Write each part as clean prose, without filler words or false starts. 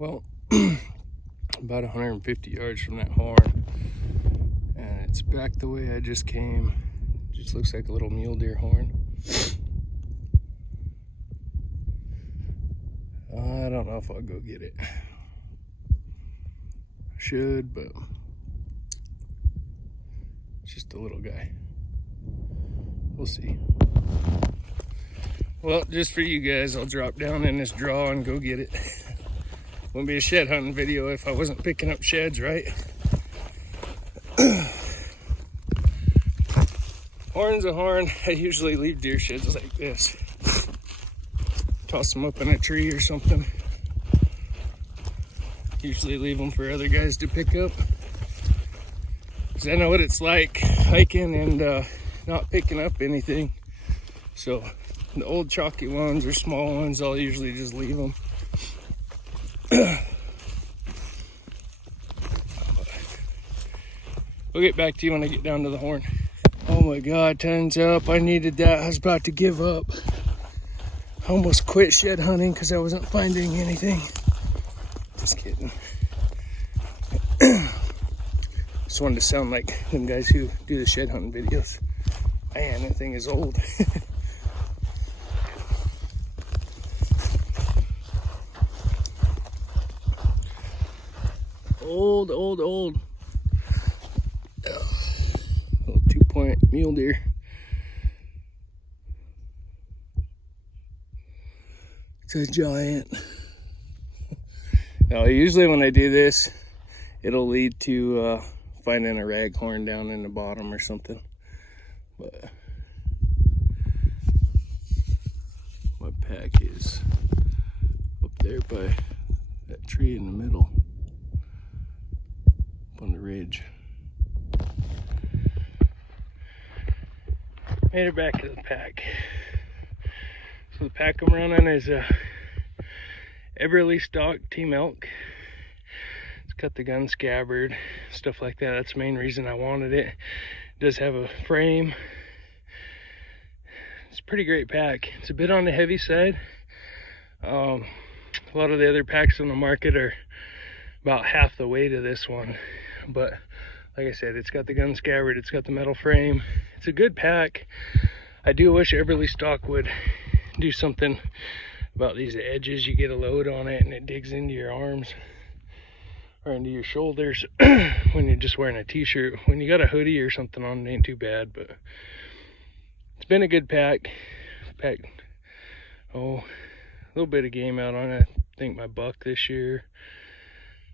Well, about 150 yards from that horn, and it's back the way I just came. Just looks like a little mule deer horn. I don't know if I'll go get it. I should, but it's just a little guy. We'll see. Well, just for you guys, I'll drop down in this draw and go get it. Wouldn't be a shed hunting video if I wasn't picking up sheds, right? Horn's a horn. I usually leave deer sheds like this. Toss them up in a tree or something. Usually leave them for other guys to pick up. Because I know what it's like hiking and not picking up anything. So the old chalky ones or small ones, I'll usually just leave them. We'll get back to you when I get down to the horn. Oh my God, time's up. I needed that. I was about to give up. I almost quit shed hunting because I wasn't finding anything. Just kidding. Just wanted to sound like them guys who do the shed hunting videos. Man, that thing is old. Old. Little 2-point mule deer. It's a giant. Now, usually when I do this, it'll lead to finding a raghorn down in the bottom or something. But my pack is up there by that tree in the middle, up on the ridge. Made it back to the pack. So the pack I'm running is a Everly stock team elk. It's got the gun scabbard, stuff like that. That's the main reason I wanted it. It does have a frame. It's a pretty great pack. It's a bit on the heavy side. A lot of the other packs on the market are about half the weight of this one. But like I said, it's got the gun scabbard, it's got the metal frame. It's a good pack. I do wish Everly stock would do something about these edges. You get a load on it and it digs into your arms or into your shoulders when you're just wearing a t-shirt. When you got a hoodie or something on, it ain't too bad, but it's been a good pack. A little bit of game out on it. I think my buck this year.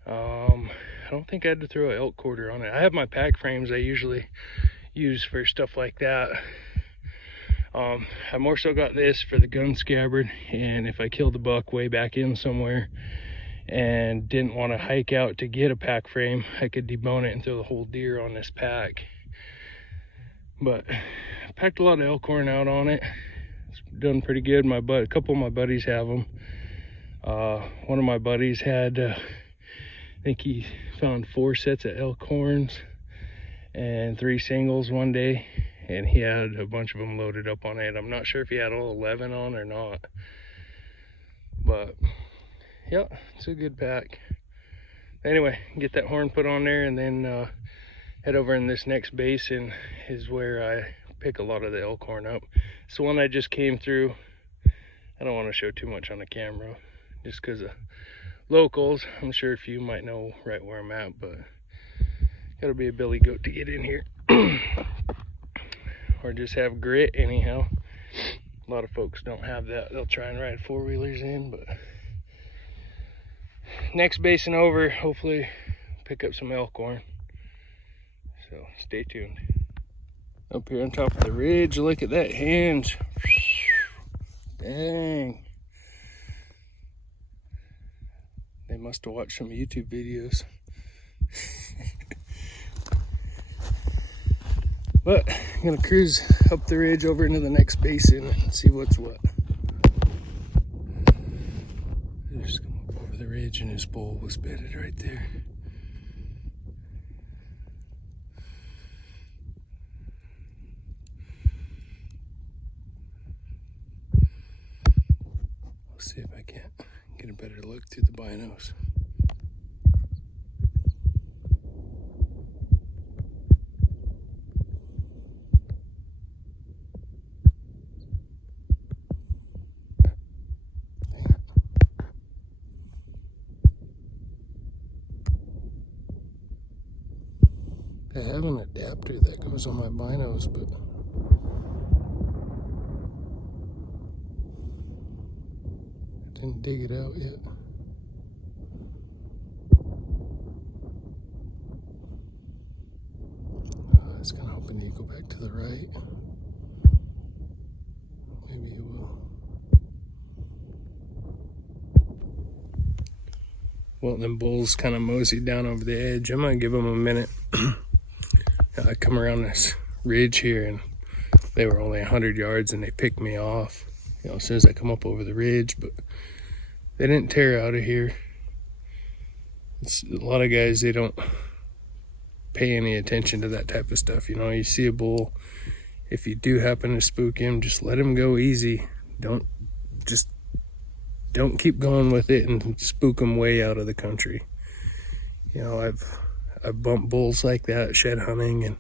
I don't think I had to throw an elk quarter on it. I have my pack frames I usually use for stuff like that. I more so got this for the gun scabbard, and if I killed the buck way back in somewhere and didn't want to hike out to get a pack frame, I could debone it and throw the whole deer on this pack. But I packed a lot of elkhorn out on it. It's done pretty good. A couple of my buddies have them. One of my buddies had I think he found 4 sets of elk horns and 3 singles one day, and he had a bunch of them loaded up on it. I'm not sure if he had all 11 on or not, but yeah, it's a good pack. Anyway, get that horn put on there, and then head over in this next basin is where I pick a lot of the elk horn up. It's the one I just came through. I don't want to show too much on the camera just because of locals. I'm sure a few might know right where I'm at, but gotta be a billy goat to get in here. Or just have grit anyhow. A lot of folks don't have that. They'll try and ride 4-wheelers in, but next basin over, hopefully pick up some elk horn. So stay tuned. Up here on top of the ridge, look at that hinge. Dang. They must have watched some YouTube videos. But I'm gonna cruise up the ridge over into the next basin and see what's what. Just come up over the ridge and his bull was bedded right there. I'll see if I can't get a better look through the binos. raptor that goes on my binos, but I didn't dig it out yet. I was kind of hoping he'd go back to the right. Maybe he will. Well, them bulls kind of moseyed down over the edge. I'm gonna give them a minute. I come around this ridge here and they were only 100 yards and they picked me off, you know, as soon as I come up over the ridge, but they didn't tear out of here. It's, a lot of guys, they don't pay any attention to that type of stuff. You know, you see a bull, if you do happen to spook him, just let him go easy. Don't keep going with it and spook them way out of the country. You know, I've bumped bulls like that shed hunting, and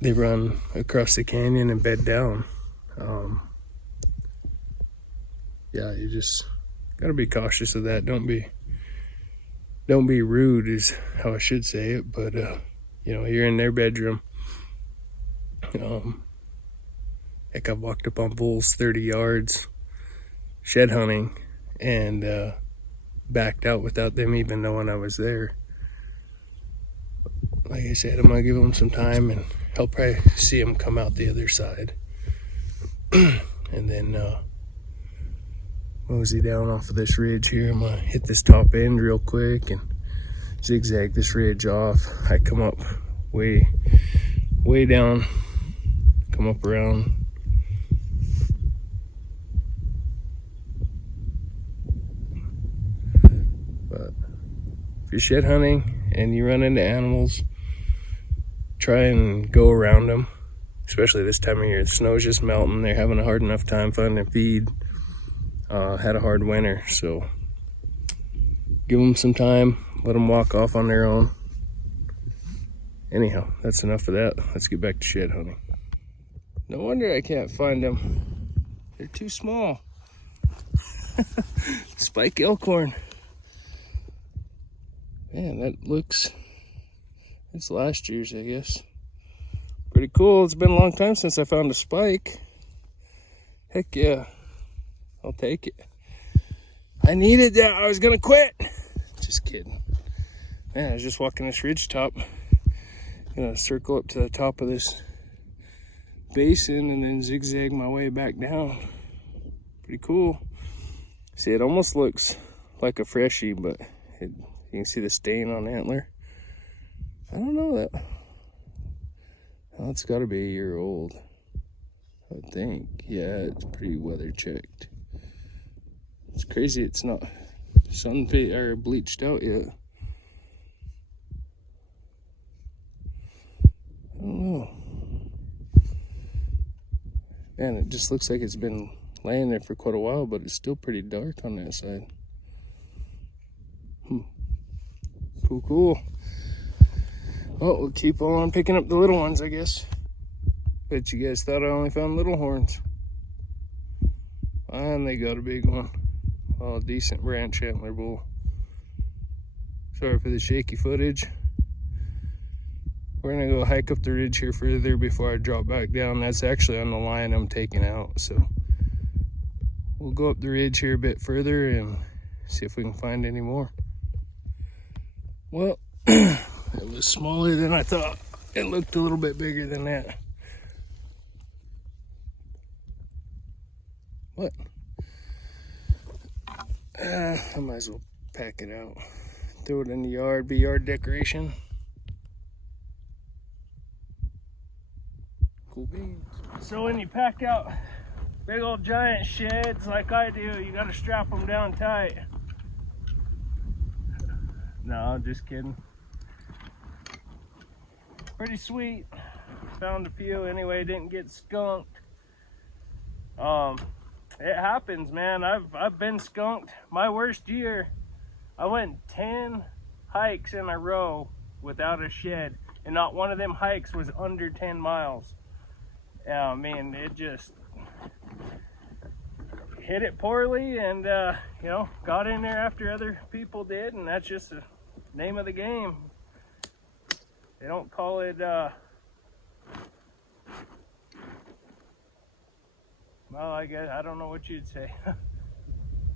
they run across the canyon and bed down. Yeah, you just gotta be cautious of that. Don't be rude is how I should say it, but you know, you're in their bedroom. Heck, I've walked up on bulls 30 yards shed hunting and backed out without them even knowing I was there. Like I said, I'm gonna give them some time and I'll probably see them come out the other side. And then mosey down off of this ridge here. I'm gonna hit this top end real quick and zigzag this ridge off. I come up way down, come up around. But if you're shed hunting and you run into animals, try and go around them, especially this time of year. The snow's just melting. They're having a hard enough time finding feed. Had a hard winter, so give them some time. Let them walk off on their own. Anyhow, that's enough of that. Let's get back to shed hunting. No wonder I can't find them. They're too small. Spike elkhorn. Man, that looks, it's last year's, I guess. Pretty cool. It's been a long time since I found a spike. Heck yeah, I'll take it. I needed that. I was gonna quit. Just kidding. Man, I was just walking this ridge top. Gonna circle up to the top of this basin and then zigzag my way back down. Pretty cool. See, it almost looks like a freshie, but you can see the stain on the antler. I don't know that. Oh, it's got to be a year old, I think. Yeah, it's pretty weather checked. It's crazy it's not sun or bleached out yet. I don't know. Man, it just looks like it's been laying there for quite a while, but it's still pretty dark on that side. Cool. Well, we'll keep on picking up the little ones, I guess. Bet you guys thought I only found little horns. And they got a big one. Oh, a decent branch antler bull. Sorry for the shaky footage. We're gonna go hike up the ridge here further before I drop back down. That's actually on the line I'm taking out, so we'll go up the ridge here a bit further and see if we can find any more. Well, it was smaller than I thought. It looked a little bit bigger than that. What? I might as well pack it out. Throw it in the yard, be yard decoration. Cool beans. So when you pack out big old giant sheds like I do, you gotta strap them down tight. No, just kidding. Pretty sweet. Found a few anyway, didn't get skunked. It happens, man. I've been skunked. My worst year, I went 10 hikes in a row without a shed, and not one of them hikes was under 10 miles. Yeah, man, it just hit it poorly, and you know, got in there after other people did, and that's just the name of the game. They don't call it, well, I guess, I don't know what you'd say.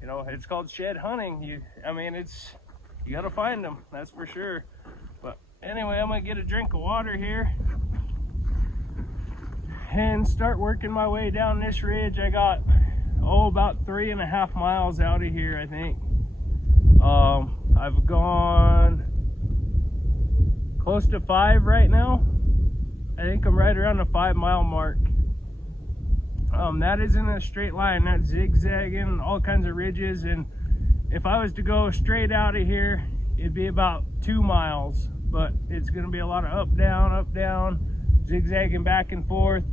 You know, it's called shed hunting. I mean, you gotta find them, that's for sure. But anyway, I'm gonna get a drink of water here and start working my way down this ridge. I got, about 3.5 miles out of here, I think. I've gone close to 5 right now. I think I'm right around the 5-mile mark. That isn't a straight line, that's zigzagging, all kinds of ridges, and if I was to go straight out of here, it'd be about 2 miles, but it's gonna be a lot of up, down, zigzagging back and forth.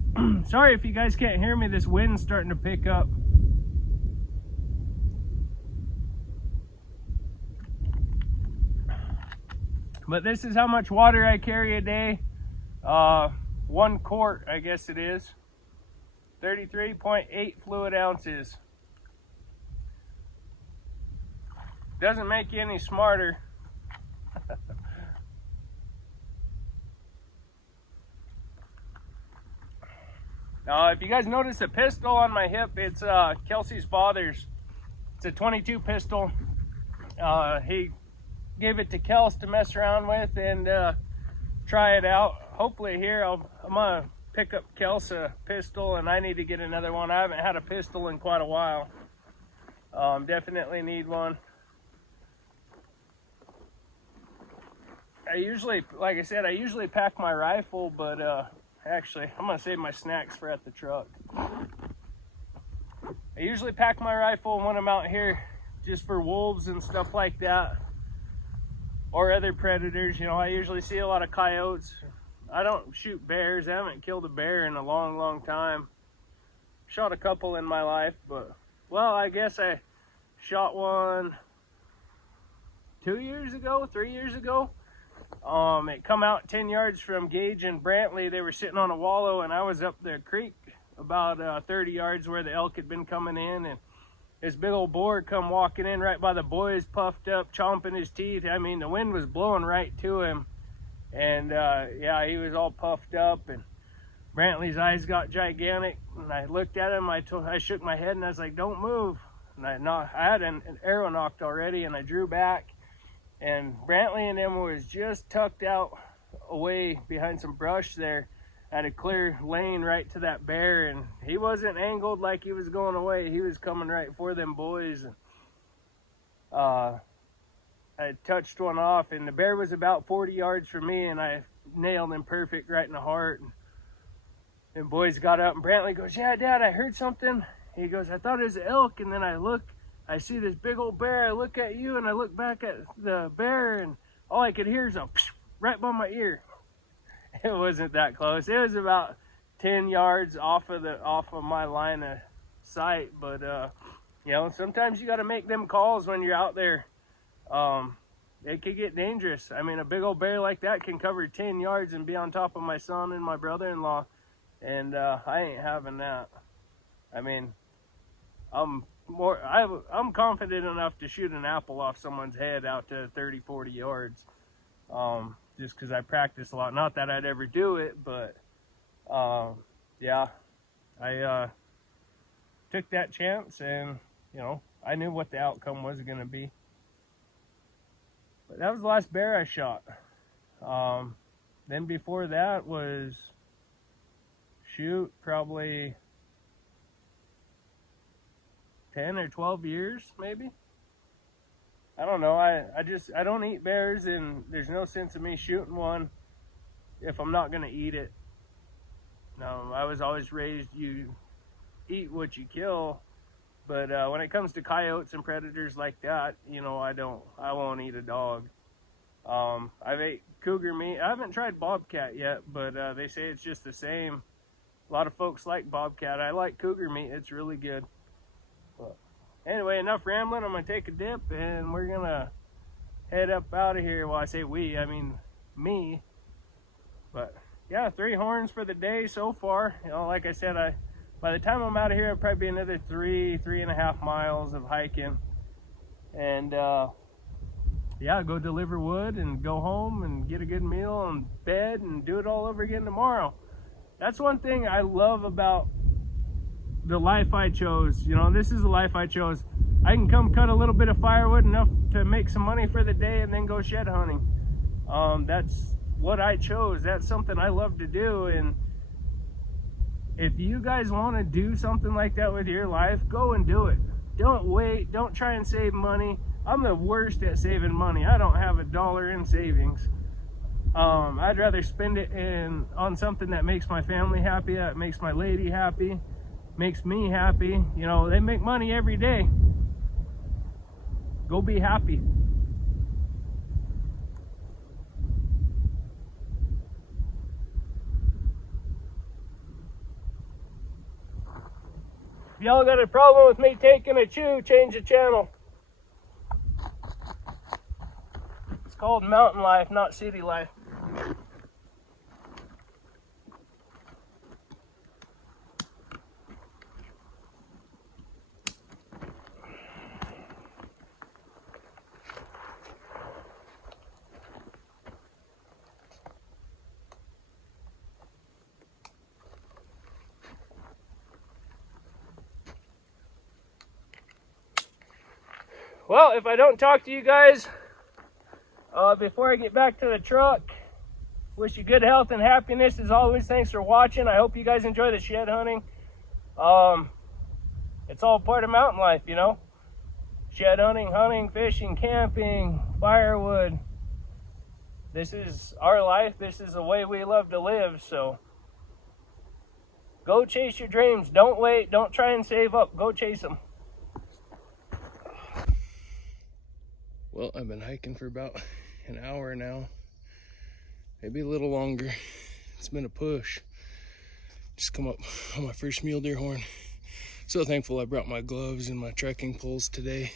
Sorry if you guys can't hear me, this wind's starting to pick up. But this is how much water I carry a day. 1 quart, I guess it is. 33.8 fluid ounces. Doesn't make you any smarter. If you guys notice a pistol on my hip, it's Kelsey's father's. It's a 22 pistol. He gave it to Kels to mess around with and try it out. Hopefully here I'm gonna pick up Kels a pistol, and I need to get another one. I haven't had a pistol in quite a while. Definitely need one. I usually, like I said, I usually pack my rifle, but actually I'm gonna save my snacks for at the truck. I usually pack my rifle when I'm out here just for wolves and stuff like that, or other predators. You know, I usually see a lot of coyotes. I don't shoot bears. I haven't killed a bear in a long time. Shot a couple in my life, but, well, I guess I shot one 3 years ago. It come out 10 yards from Gage and Brantley. They were sitting on a wallow, and I was up the creek about 30 yards where the elk had been coming in, and this big old boar come walking in right by the boys, puffed up, chomping his teeth. I mean, the wind was blowing right to him, and yeah, he was all puffed up, and Brantley's eyes got gigantic, and I looked at him, I shook my head, and I was like, don't move. And I had an arrow knocked already, and I drew back, and Brantley and him was just tucked out away behind some brush there at a clear lane right to that bear, and he wasn't angled like he was going away. He was coming right for them boys. And I touched one off, and the bear was about 40 yards from me, and I nailed him perfect right in the heart. And boys got up, and Brantley goes, yeah, Dad, I heard something. He goes, I thought it was an elk, and then I see this big old bear. I look at you, and I look back at the bear, and all I could hear is a psh, right by my ear. It wasn't that close. It was about 10 yards off of my line of sight. But you know, sometimes you got to make them calls when you're out there. It could get dangerous. I mean, a big old bear like that can cover 10 yards and be on top of my son and my brother-in-law, and I ain't having that. I mean, I'm confident enough to shoot an apple off someone's head out to 30-40 yards. Just because I practice a lot. Not that I'd ever do it, but yeah, I took that chance, and you know, I knew what the outcome was going to be. But that was the last bear I shot. Then before that was, shoot, probably 10 or 12 years, maybe. I don't know. I don't eat bears, and there's no sense of me shooting one if I'm not going to eat it. No, I was always raised, you eat what you kill. But when it comes to coyotes and predators like that, you know, I won't eat a dog. I've ate cougar meat. I haven't tried bobcat yet, but they say it's just the same. A lot of folks like bobcat. I like cougar meat. It's really good. But anyway, enough rambling. I'm going to take a dip, and we're going to head up out of here. Well, I say we, I mean me. But yeah, 3 horns for the day so far. You know, like I said, by the time I'm out of here, it'll probably be another 3.5 miles of hiking. And yeah, go deliver wood and go home and get a good meal and bed and do it all over again tomorrow. That's one thing I love about the life I chose. You know, this is the life I chose. I can come cut a little bit of firewood, enough to make some money for the day, and then go shed hunting. That's what I chose. That's something I love to do. And if you guys want to do something like that with your life, go and do it. Don't wait. Don't try and save money. I'm the worst at saving money. I don't have $1 in savings. I'd rather spend it on something that makes my family happy, that makes my lady happy, makes me happy. You know, they make money every day. Go be happy. If y'all got a problem with me taking a chew, change the channel. It's called mountain life, not city life. Well, if I don't talk to you guys before I get back to the truck, wish you good health and happiness as always. Thanks for watching. I hope you guys enjoy the shed hunting. It's all part of mountain life, you know. Shed hunting, fishing, camping, firewood. This is our life. This is the way we love to live. So go chase your dreams. Don't wait. Don't try and save up. Go chase them. Well, I've been hiking for about an hour now, maybe a little longer. It's been a push. Just come up on my first mule deer horn. So thankful I brought my gloves and my trekking poles today.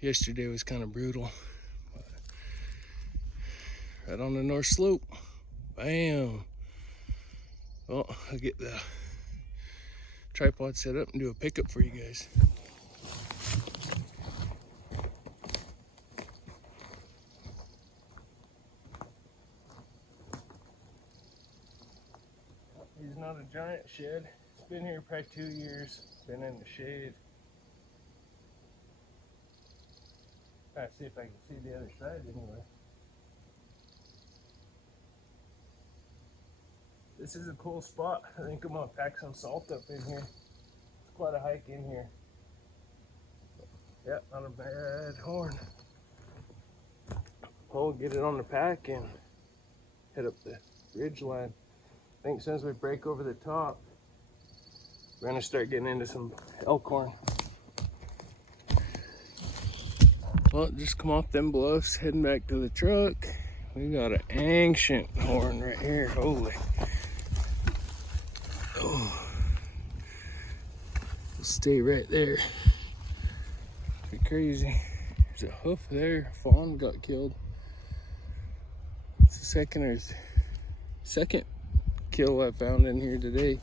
Yesterday was kind of brutal. But right on the north slope. Bam. Well, I'll get the tripod set up and do a pickup for you guys. He's not a giant shed. It's been here probably 2 years. Been in the shade. Try to see if I can see the other side anyway. This is a cool spot. I think I'm gonna pack some salt up in here. It's quite a hike in here. Yeah, not a bad horn. We'll get it on the pack and head up the ridge line. I think as soon as we break over the top, we're gonna start getting into some elk horn. Well, just come off them bluffs, heading back to the truck. We got an ancient horn right here. Holy. Oh. We'll stay right there. Pretty crazy. There's a hoof there. Fawn got killed. It's the second kill I found in here today.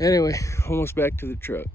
Anyway, almost back to the truck.